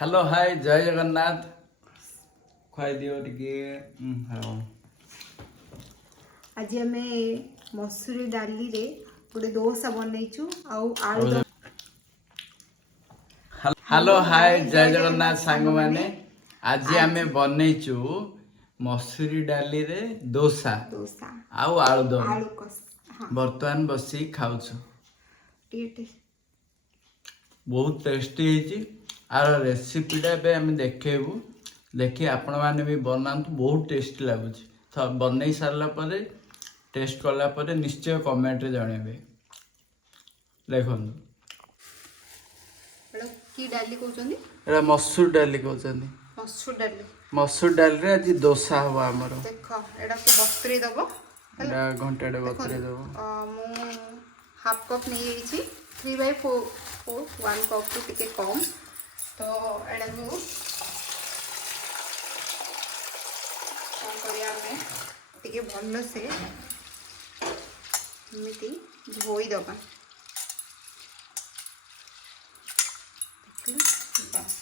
Hello hi जय जगन्नाथ खुआई दियो टिके हाँ आज आम मसूर डाली रे गोटे दोसा बनईचु आलू हेलो हाय जय जगन्नाथ सांग माने आज आमे बनईचु मसूरी डाली रे दोसा दोसा आउ आलूदम आलू कस बर्तमान बसी खाउछु टी बहुत टेस्टी ହେଇଛି आर रेसिपीटा ଏବେ ଆମେ ଦେଖେଇବୁ देखि आपण माने भी बनातु बहुत टेस्टी लागुଛି तो बनई सारला परे टेस्ट करला परे निश्चय कमेंट रे जणेबे देखंतु एड़ा की डाली कहउचंदी एरा मसूर डाली कहउचंदी मसूर डाली रे आज डोसा हो हमर देखो एड़ा को बतरी दबो एड़ा घंटाडे बतरी दबो मु हाफ कप नै छी 3/4 1 कप टू टिके कम तो एड़ा को टिके भल से एमती धोई दबा बस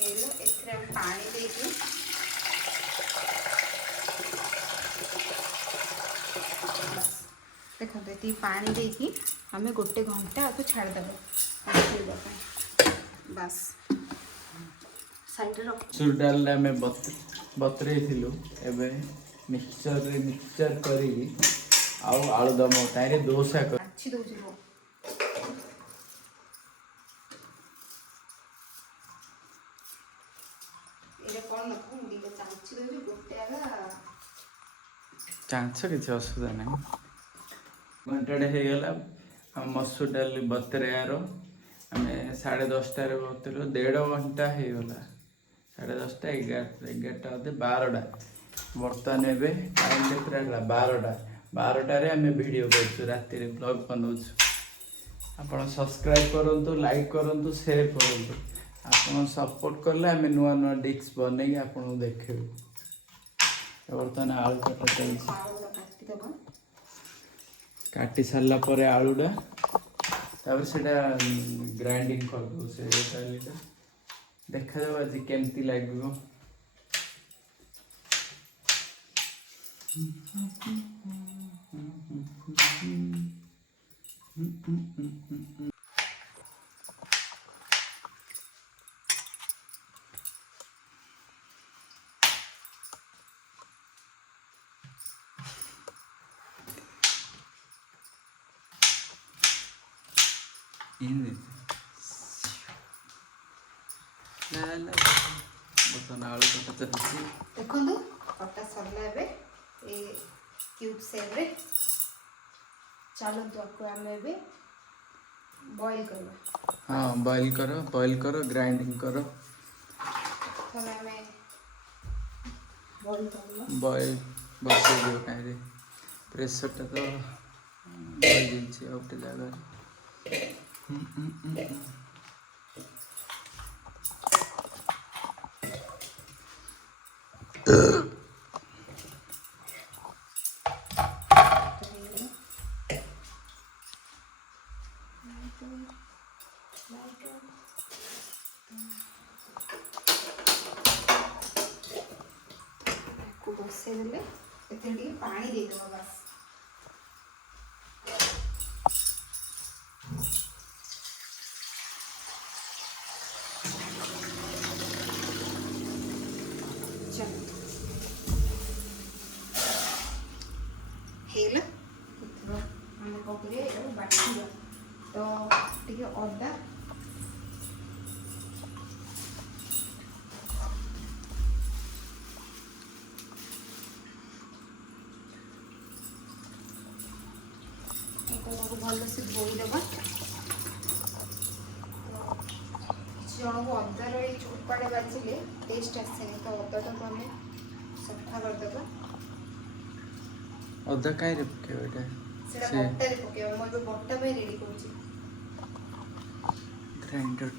एथरे पानी देकी देखो ये पानी देकी हमें गोटे घंटा आपको छाड़ दबा बस मसूर डाल में बतरे थिलु एबे मिक्सचर करी आउ आलूदम तारे डोसा कर अच्छी दोजी लो एरे कोन नको मुडी चांची दोजी गोटे आगा चांच किसी असुविधा नहीं घंटाटे हो गला मसूर डाल बतरे आर आम 10:30 बतरू 1.5 घंटा हो गला 10:30 11टा 12टा बर्तमान एवं टाइम पूरा 12टार आम भिड कर राति ब्लॉग बनाऊँ आप सब्सक्राइब करूँ लाइक करूँ शेयर करूँ आप सपोर्ट कले आम नुआ नुआ डिश बन आपको देखे बर्तमान आलू कटा चलती काटी सारा पर आलूटा तापर से ग्राइंडिंग कर दो से डालीटा देखा जाओ आज केमती लगे बर्तमान आलू कटा चलती देखो कटा सरला ए क्यूब सेप रे चलो तो आपको आम ए बॉईल करवा हाँ बॉईल करो ग्राइंडिंग करो बॉईल बस कहीं प्रेसर टा तो गोटे जगह बसई देले पानी दे दो बस हेला हम कपड़े बाटी तो टिके अदा भल से धोईदेवा जन को अदार चोपाड़े बाजिले टेस्ट आसेनि तो अदा को आम सफा करदे अदा कहीं पकेबा बट्टा पकेबा मुझे बट्टा रेडी कर ग्राइंडर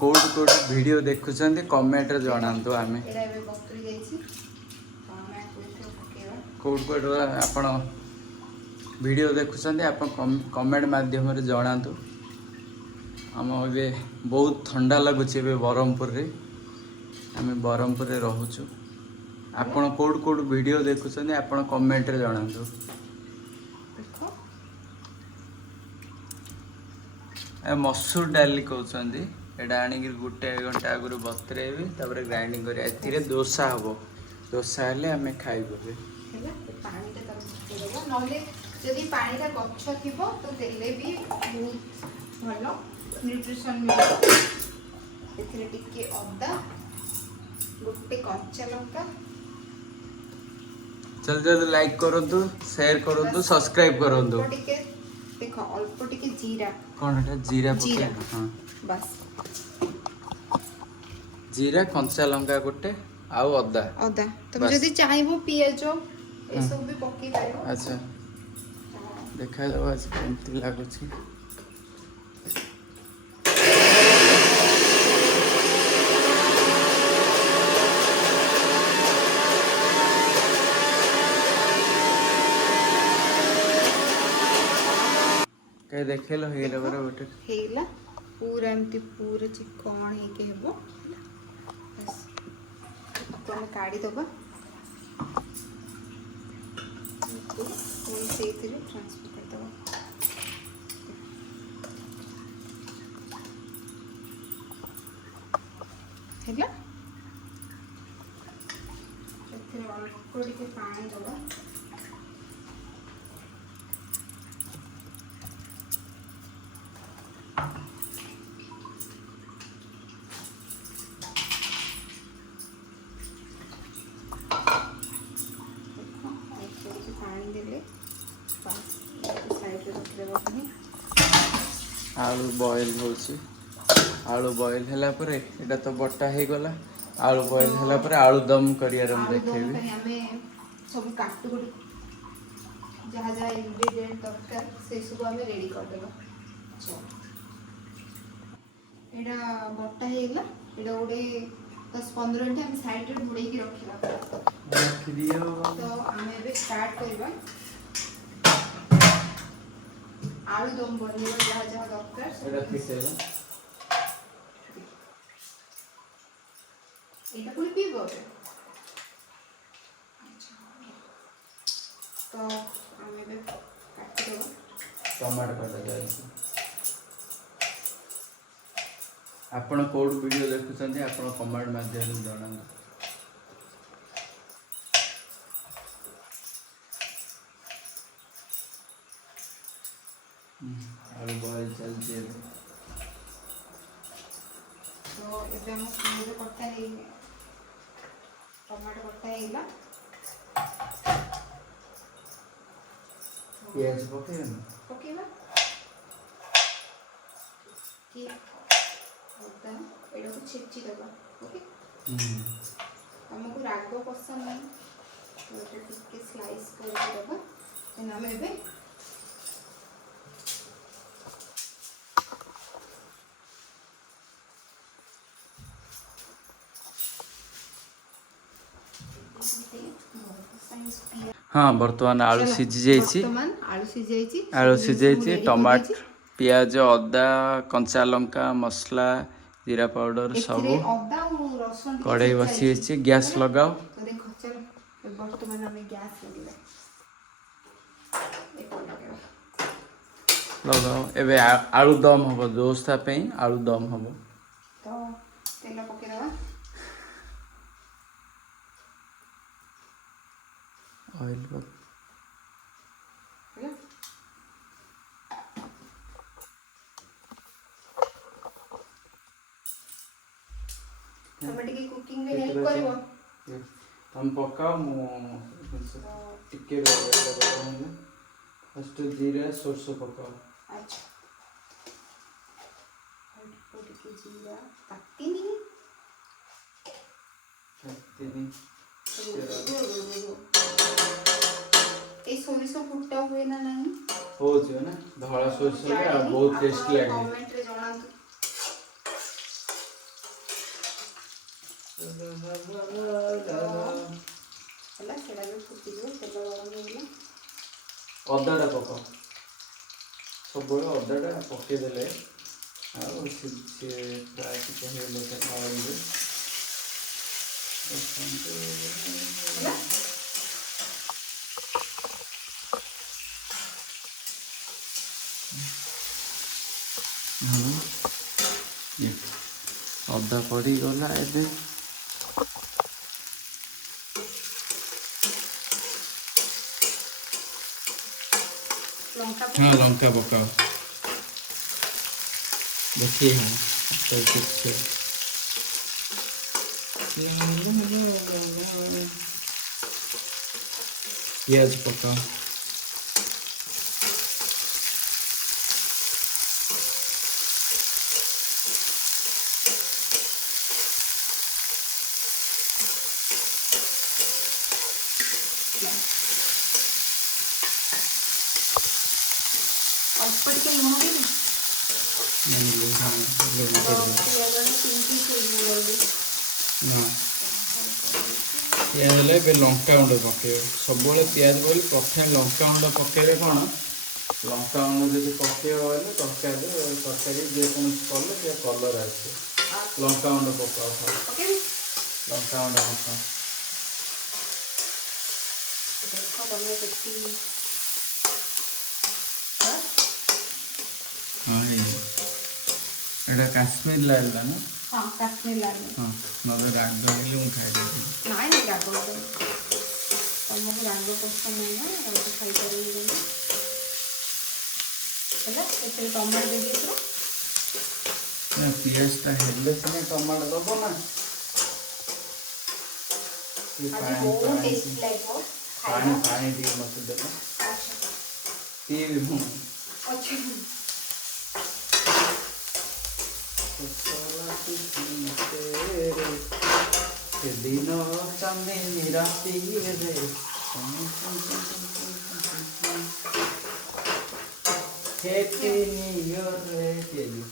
कोड कोड वीडियो देखुछन्ती कमेंट रे जणांतु आमे एडा एबे बतुरी जाईछि तो आमे कोइथे पकेवा कोड कोड आपण वीडियो देखुछन्ती आपण कमेंट माध्यम रे जणांतु हम ए बहुत ठंडा लगुच ब्रह्मपुर रे आम ब्रह्मपुर रे रहूचु आपण कोड कोड वीडियो देखुछन्ती आपण कमेंट रे जणांतु देखो ए मसूर डाली कहउछन्ती एडा आनी गुटे घंटा आगु बतरेबी तापर ग्राइंडिंग करी एथिरे डोसा हबो डोसा हेले आमे खाइबो हेला पानी ता देबो नले यदि पानी ता गच्छ थिबो तो देले भी बहुत भलो न्यूट्रिशन मिले एथिरे टिके अदा गुटे कच्चा लंका जल्दी जल्दी लाइक करंतु शेयर करंतु सब्सक्राइब करंतु टिके देखो अल्प टिके जीरा कोन एटा जीरा जीरा। पके हां बस जीरा कंचा लंका गुटे आउ अदा अदा तुम बस। जदि चाहबो पियाज ए सब भी पके पारो अच्छा देखा दो आज केमती लागुची कहीं देखेलो हेला बरा बेटे हेला पूरा एमती पूरा चिकन हे के हेबो बस तो हम काढी दबा कोई से इतरे ट्रांसफर कर दबा हेला एतरे अल्प टिके पानी दबा पानी देले बस साइड रे रख देबो पनि आलू बॉयल होची आलू बॉयल हैला परे एटा तो बट्टा हे गला आलू बॉयल हैला परे आलू दम करियार हम देखेबी हमें सब काट गुड जहाँ जहाँ इंग्रेडिएंट दरकार से सब हमें रेडी कर देबो चल एडा बट्टा हेला एडा ओडे 10-15 मिनिट हम साइड रे घोड़े की रखिबा रख दियो तो हमें अभी स्टार्ट करबा आलू दम बनेबा जहाँ जहाँ दरकार एटा फिसेला এটা পুরি পিবো তো আমি এবে কাটি দেব टमाटर काटा जाय आपण कोड वीडियो देखुछन्ती आपण कमेंट माध्यम रे जणांतु आलू बॉयल चलती है तो एबे हम पूरे कटा हे टमाटो कटा हेला प्याज पके पकेबा कि होता एडा को छिपची देबा ओके हमको रागो पसंद नहीं तो एटा टिके स्लाइस कर देबा एना हम एबे हाँ बर्तमान आलू सीझी जाइछि आलू सीझी जाइछि टमाटर पियाज अदा कंचा लंका मसला जीरा पाउडर सब कढ़ाई बसी गैस लगाओ तो देखो चलो बर्तमान हमें गैस लगेगा लगाओ एबे आलू दम हबो दोस्ता पे आलू दम हबो तो तेल पकेदवा ऑयल पर टमाटर की कुकिंग में हेल्प करबो हम पकाओ मो टिके फर्स्ट जीरा सरसों पकाओ अच्छा और टिके जीरा पत्ती ए सोरिसो फुटा हुए ना नहीं हो जे ना धळा सोरिसो बहुत टेस्टी लागे कमेंट रे जणांतु ହେଲା ସେଟା ବି ଫୁଟିଯିବ ତେଲ ଗରମ ହେଇଗଲା ଅଦାଟା ପକାଅ ସବୁବେଳେ ଅଦାଟା ପକେଇଦେଲେ ଆଉ ସିଏ ପ୍ରାୟ ଟିକେ ହେଇଗଲେ ସେଟା ଅଏଲରେ ହେଲା ଅଦା ପଡ଼ିଗଲା ଏବେ ଲଙ୍କା हाँ लंका पकाओ देखिए हाँ तो कुछ प्याज पकाओ ଅଳ୍ପ ଟିକେ ଲୁଣ ଦେବି ପିଆଜ ହେଲେ ଏବେ ଲଙ୍କା ଗୁଣ୍ଡ ପକେଇବେ ସବୁବେଳେ ପିଆଜ ପକେଇଲେ ପ୍ରଥମେ ଲଙ୍କା ଗୁଣ୍ଡ ପକେଇବେ କ'ଣ ଲଙ୍କା ଗୁଣ୍ଡ ଯଦି ପକେଇବ ବୋଇଲେ ତରକାରୀ ଯେକୌଣସି କଲେ ଟିକେ କଲର୍ ଆସିବ ଲଙ୍କା ଗୁଣ୍ଡ ପକାଅ ଲଙ୍କା ଗୁଣ୍ଡ ପକାଅ ଦେଖ ତମେ କେତେ हाँ एटा काश्मीर लाल ना हाँ काश्मीर लाल हाँ नले राग हेले मु खाई देबी नाଇଁ ନାଇଁ ରାଗ ତମକୁ ରାଗ ପସନ୍ଦ ନାହିଁ ନା ରାଗ ଖାଇପାରିବନି ହେଲା ସେଥିରେ ଟମାଟୋ ଦେଇଦେଇଥିବ ना पियाजटा हेले सिने टमाटो दबो ना ଆଜି ବହୁତ ଟେଷ୍ଟି ଲାଗିବ पानी ଖାଇବା पानी दी मत देबो ଆଚ୍ଛା पीबी मु ଅଛି दिन चांदनी राती रे हैप्पी न्यू ईयर रे केली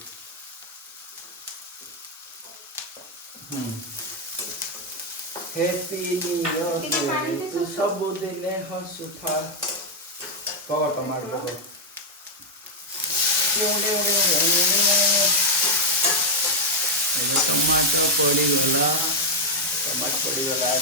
हैप्पी न्यू ईयर तू सब दिन हसुथा पका टमाटर पका टमाटो पड़गला टमाटो पड़गला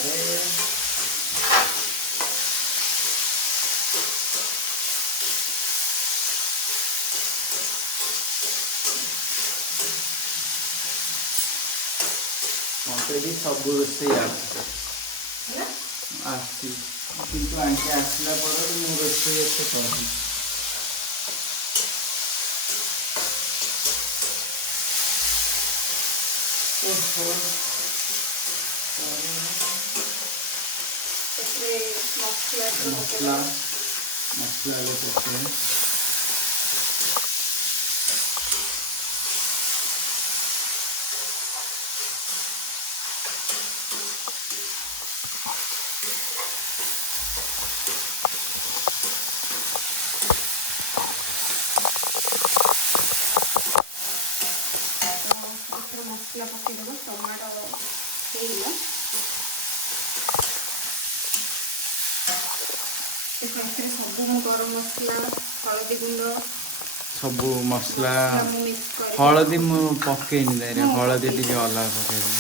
मत भी सब रोसे आसी किंतु आंटी आसला पर मु रोसे एत कर मसला मसला लेते ମସଲା ପକେଇଦେବ ଟମାଟୋ ହେଇଗଲା ସେଥିରେ ସବୁ ଗରମ ମସଲା ହଳଦୀ ଗୁଣ୍ଡ ସବୁ ମସଲା ମୁଁ ମିକ୍ସ କରି ହଳଦୀ ମୁଁ ପକେଇନି ତାରେ ହଳଦୀ ଟିକେ ଅଲଗା ପକେଇବି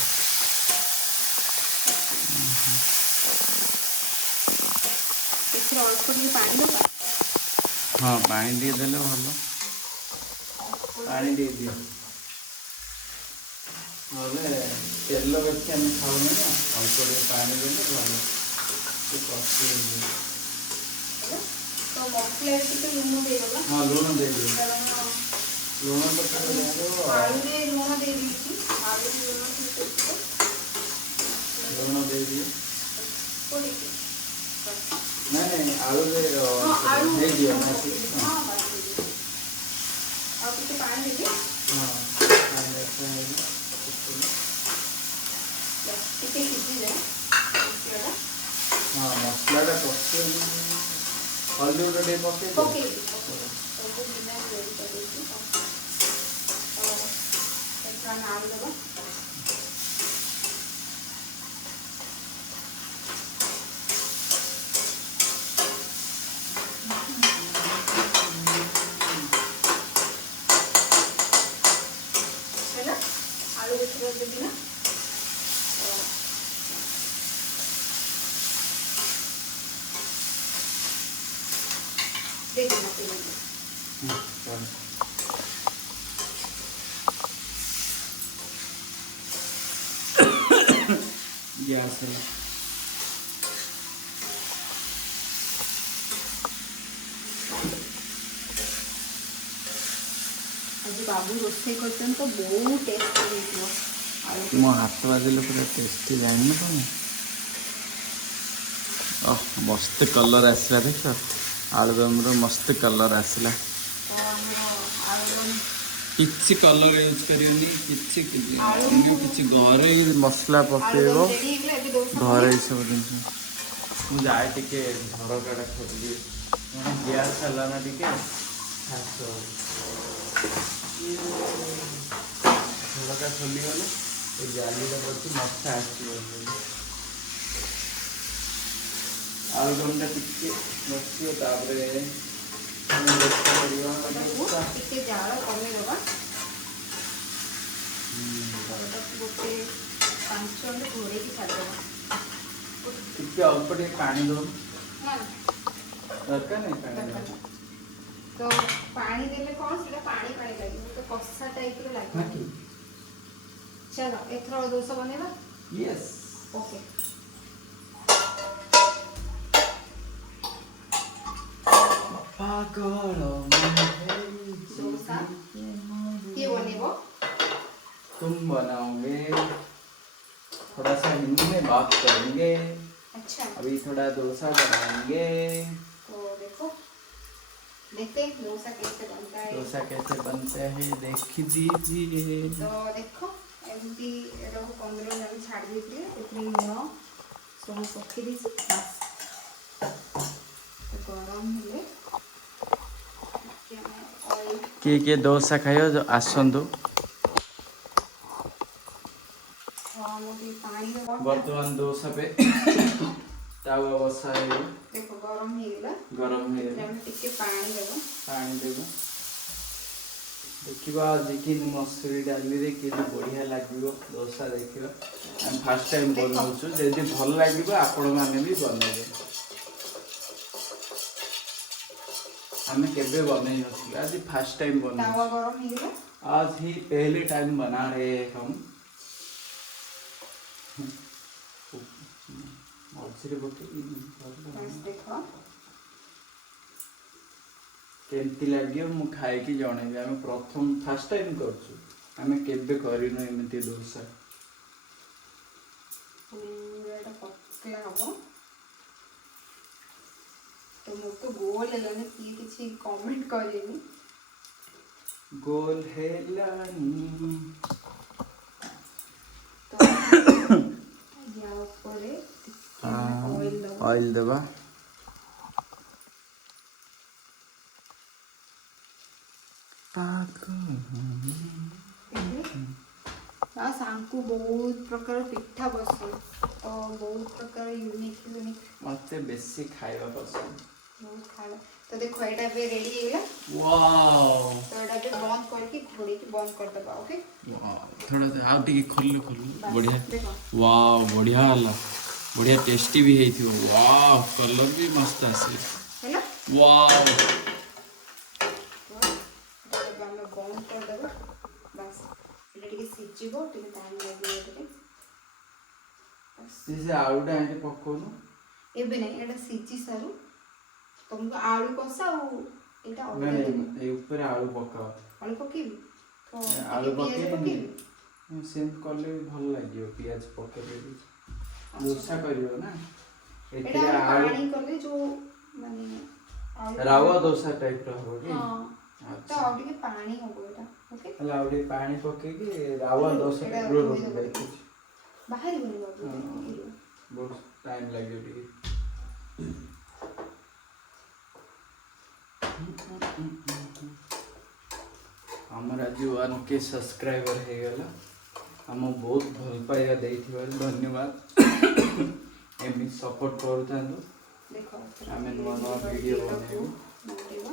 ଏଥିରେ ଅଳ୍ପ ଟିକେ ପାଣି ଦେବା हाँ पानी दिए देले भलो पानी दे दियो नले तेल बेसी हम खाऊनी ना अल्प टे पानी देले भलो तो कष्ट ତ ମସଲାରେ ଟିକେ ଲୁଣ ଦେଇଦେବା हाँ लूण दे दियो କାରଣ लूण तो ଆଳୁରେ ଲୁଣ ଦେଇଦେଇଛି ଆଳୁରେ ଲୁଣ ଦେଇଦେଇଛି लूण दे दियो ପଡ଼ିକି नहीं नहीं आलू दे ଆଳୁ दे दियो ना ହଁ ବାସ୍ ଦେଇଦେବି ଆଉ ଟିକେ ପାଣି ଦେବି हाँ ଟିକେ ସିଝିଯାଏ ମସଲାଟା हाँ मसलाटा पके हल्दी गुंड टे पके ପକେଇବି ସବୁ ଦିନ ରେଡ଼ି କରିଦେଇଛି ତ ଏଥିରେ ଆମେ ଆଳୁ ଦେବା देखो मते देखो गैस है आज बाबू रोसे करछन तो बहुत टेस्ट होइतो आलू मो हाथ बाजिले पूरा टेस्टी जान तुम मस्त कलर आसला देख आलुदम मस्त कलर आसला तो हमरो आलू किसी कलर यूज करियोनी किसी आलू किसी घरे मसला पकेइबो आलू रेडी हेला एबे दोसा घरे सब जिनिस ମୁଁ ଯାଏ ଟିକେ ଝରକାଟା ଖୋଲିବି ଗ୍ୟାସ୍ ହେଲା ନା ଟିକେ ଝରକା ଖୋଲିଗଲେ ଏ ଜାଲିଟା ପଡ଼ିଛି ମଶା ଆସିବ ଆଳୁଦମଟା ଟିକେ ବସିବ ତାପରେ ଆମେ ରୋଷେଇ କରିବା ଟିକେ ଜାଳ କମେଇ ଦେବା ଗୋଟେ 5 ମିନିଟ୍ ଘୋଡ଼େଇକି ଛାଡ଼ିଦେବା ଟିକେ ଅଳ୍ପ ଟିକେ ପାଣି ଦଉ ନା ଦରକାର ନାହିଁ ପାଣି तो पानी देले कौन सीधा पानी पानी लगे तो कस्सा टाइप रो लागे ना कि चलो एथरो डोसा बनेबा यस ओके पागल डोसा ये बनेबो तुम बनाओगे थोड़ा सा हिंदी में बात करेंगे अच्छा अभी थोड़ा डोसा बनाएंगे तो देखो देखते हैं डोसा कैसे बनता है डोसा कैसे बनते हैं देख दीजिए तो देखो एमती एटा को 15 मिनट छाड़ देती है इतनी लूण सब पके दी बस तो गरम हेले किए किए डोसा खाइयो जो आसंदु हाँ मोटी पानी दबा वर्तमान डोसा पे तावा बसाए देखो गरम हो गला गरम है हम टिके पानी देबो पानी देबो देखिबा आज कि मसूरी डाली रे कि बढ़िया लागिबो डोसा देखिबा हम फर्स्ट टाइम बनाउछु जदी भल लागिबो आपण माने भी बनाबे हमें केबे बनाई नथिला आज फर्स्ट टाइम तावा बनाउ गरम हो गला आज ही पहले टाइम बना रहे हैं हम मझे बस देखो केमती लगे मु खाई कि जणेबी आम प्रथम फर्स्ट टाइम करछु आम केबे करिनो एमती डोसा पूरा पतला हबो तो मो तो गोल हेलाने कि किछि कमेंट करेनी गोल हेलानी तो या ऊपर ऑयल दबा बस हमको बहुत प्रकार पिठा पसंद तो बहुत प्रकार यूनिक मते बेसी खाइबा पसंद बहुत खाना तो देखो एटा पे रेडी हेला वाओ तो एटा पे बंद करके घोड़ी के बंद कर दबा ओके वाओ थोड़ा आ टिके खोलु बस, बढ़िया देखो वाओ बढ़िया हला बढ़िया टेस्टी भी है थी वाओ कलर भी मस्त आसे हेला वाओ तो हम बंद कर दबा बस एटा टिके सिजिबो टिके टाइम लागियो टिके बस जैसे आलूटा एंटे पकोनु एबे नहीं एटा सिजी सारू तुमको आलू कसा और एटा नहीं अलग नहीं ए ऊपर आलू पकाओ आलू पकेबी तो आलू पियाज पकेबी सेम करले भी भल लागियो पियाज पकेबे डोसा करियो ना एटा एथिरे आलू पानी करले जो माने आलू रावा डोसा टाइप रो हो कि हां तो और टिके पानी होबो एटा ओके लाउडी पानी पके कि रावा डोसा एटा रो धोई देबो। रो बाहर बनी बाबू हाँ। बहुत टाइम लागियो टिके हमर आज 1K सब्सक्राइबर हे गला हम बहुत भल पाइया देथिबार धन्यवाद एमि सपोर्ट करू थांदो देखो आमे नवा नवा वीडियो बनाइबो बनाइबो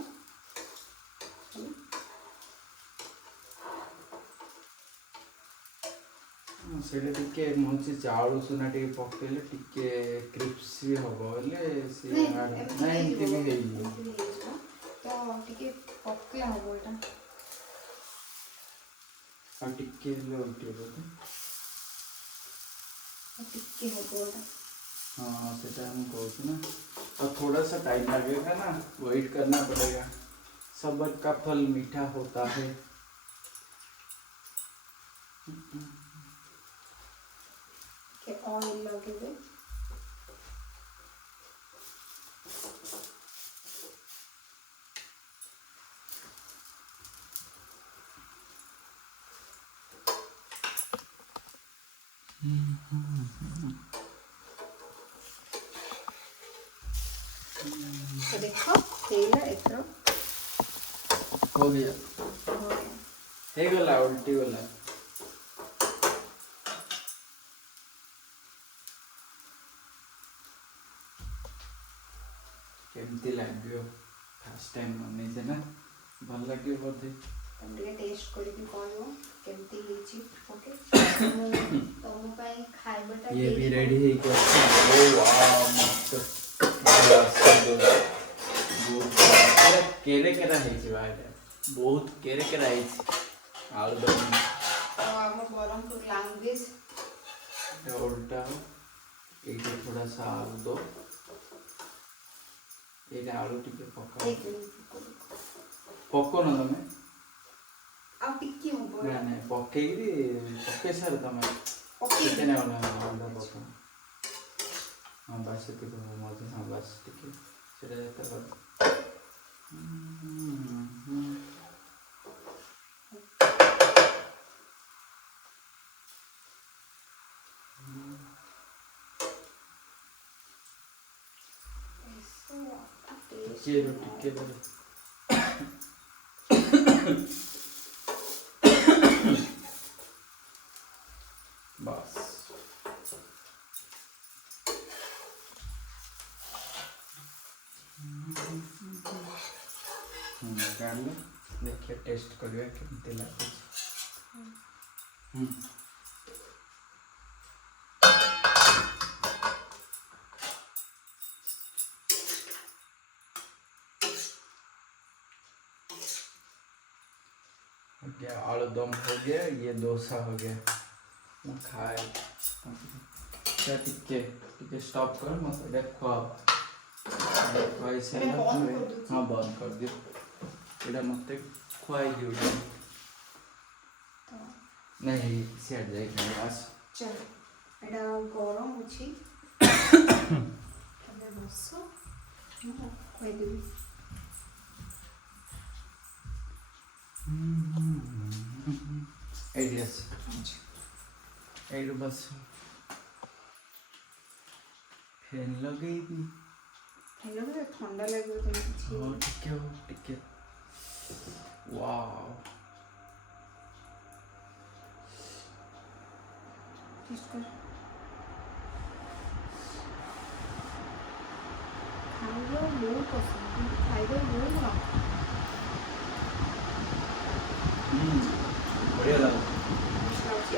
सेटा टिके मोची चावल सुना टिके पकेले टिके क्रिस्पी हबो ले से नहीं, नहीं एमती एमती भी नहीं हेई ଟିକେ ପତଲା ହବ ଏଟା। ଆଉ ଟିକେ ହେଲେ ଉଠିବ ତ। ଟିକେ हब हाँ सेटा हम कहूँ ना। और थोड़ा सा टाइम लगेगा ना, वेट करना पड़ेगा। सब्र का फल मीठा होता है। के ऑयल लगे तो देखो एथर हो गया, हे गला उल्टी गला। केमती लाग्यो फर्स्ट टाइम बनै ना, भल लाग्यो बोधे। तुम ଟିକେ टेस्ट करके कहलो केमती लीची। ओके तुम पाई खाइबाटा ये भी रेडी है क्या? ओ वाव मस्त पूरा केरे केरा है छी बाहर, बहुत केरे केरा है छी आलू दम। हम बरहमपुर लैंग्वेज उल्टा हो, एक थोड़ा सा आलू दो, ये आलू टिके पका एक मिनट पको ना तमें आ टिक्की हो ना ना पके सर तमें ओके टिके ना आलू पका। हाँ बस ये तो मजे। हाँ बस टिके सेटा जाता कर। टिके बोले बस काढ़ ले, देखिए टेस्ट करिए केमती लागे। क्या आलू दम हो गया, ये डोसा हो गया। मैं खाए क्या टिके टिके स्टॉप कर मत देखो खुआई से हाँ बंद कर दियो। एटा मत खुआई दियो नहीं सियाड़ जाए बस। चल एटा गरम अछि तबे बस हम खोइ देबी। आइडियास एडु बस फैन लगेगी। हेलो बे ठंडा लागो तुम किछि हाँ टिके वाव टेस्ट कर खाइबो मो पसंद खाइबो मो ना बढ़िया लगा लाउची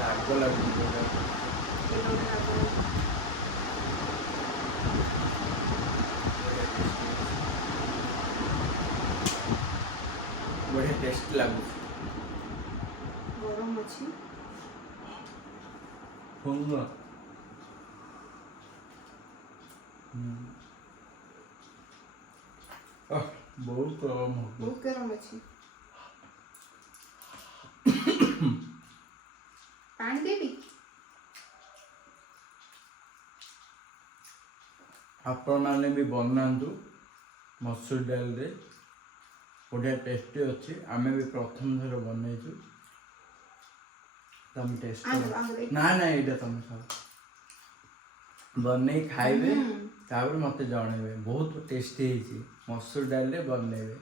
राग लगी एनो लागो बढ़िया टेस्ट लागू गरम अछि होगा। बहुत गरम हो गया। बहुत गरम अछि पानी देबी आपण माने भी बनातु मसूर डाल दे बढ़िया टेस्टी अच्छी। आमे भी प्रथम थर बनईचु तुम टेस्ट कर ना ना एटा तुम खाओ बनै खाइबे तापर मते जणेबे बहुत टेस्टी ହେଇଛି। मसूर डाल रे बनेबे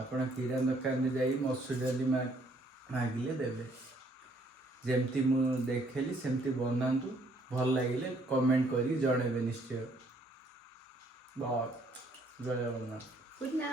आपण किरान दुकान रे जाई मसूर डाली मागिले देबे। जेमती मु देखेली सेमती बनातु भल लागिले कमेंट करी जणेबे निश्चय। बहुत जय जगन्नाथ। Good night.